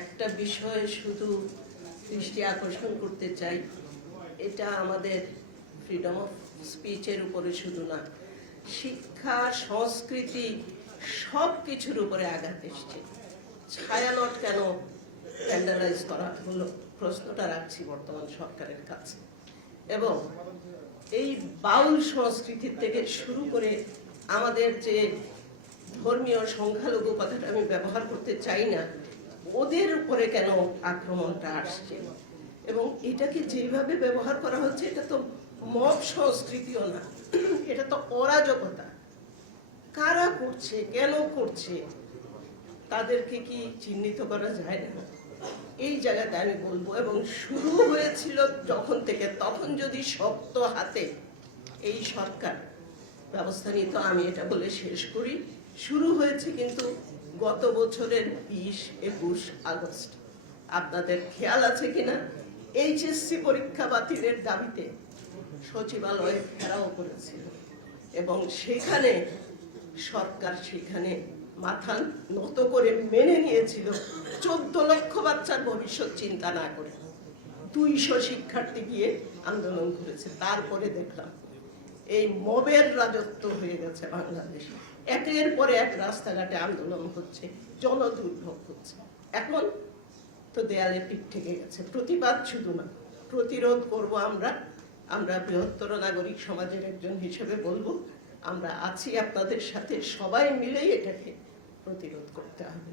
একটা বিষয়ে শুধু দৃষ্টি আকর্ষণ করতে চাই, এটা আমাদের ফ্রিডম অফ স্পিচের উপরে শুধু না, শিক্ষা, সংস্কৃতি সব কিছুর উপরে আঘাত এসছে। ছায়ানট কেন স্ট্যান্ডার্ডাইজ করা হলো, প্রশ্নটা রাখছি বর্তমান সরকারের কাছে। এবং এই বাউল সংস্কৃতি থেকে শুরু করে আমাদের যে ধর্মীয় সংখ্যালঘু কথাটা আমি ব্যবহার করতে চাই না, ওদের উপরে কেন আক্রমণটা আসছে এবং এটাকে যেভাবে ব্যবহার করা হচ্ছে, এটা তো মব সংস্কৃতিও না, এটা তো অরাজকতা। কারা করছে, কেন করছে, তাদেরকে কি চিহ্নিত করা যায় না? এই জায়গাতে আমি বলবো। এবং শুরু হয়েছিল যখন থেকে, তখন যদি শক্ত হাতে এই সরকার ব্যবস্থা নিত, আমি এটা বলে শেষ করি। শুরু হয়েছে কিন্তু গত বছরের 20-21 আগস্ট। আপনাদের খেয়াল আছে কিনা, এইচএসসি পরীক্ষা বাতিলের দাবিতে সচিবালয়ে ঘেরাও করেছিল এবং সেখানে সরকার সেখানে মাথা নত করে মেনে নিয়েছিল 14 লক্ষ বাচ্চার ভবিষ্যৎ চিন্তা না করে। 200 শিক্ষার্থী গিয়ে আন্দোলন করেছে। তারপরে দেখলাম এই মবের রাজত্ব হয়ে গেছে বাংলাদেশে। একের পরে এক রাস্তাঘাটে আন্দোলন হচ্ছে, জনদুর্ভোগ হচ্ছে। এখন তো দেয়ালে পিঠ থেকে গেছে। প্রতিবাদ শুধু না, প্রতিরোধ করব আমরা। আমরা বৃহত্তর নাগরিক সমাজের একজন হিসেবে বলবো, আমরা আছি আপনাদের সাথে, সবাই মিলেই এটাকে প্রতিরোধ করতে হবে।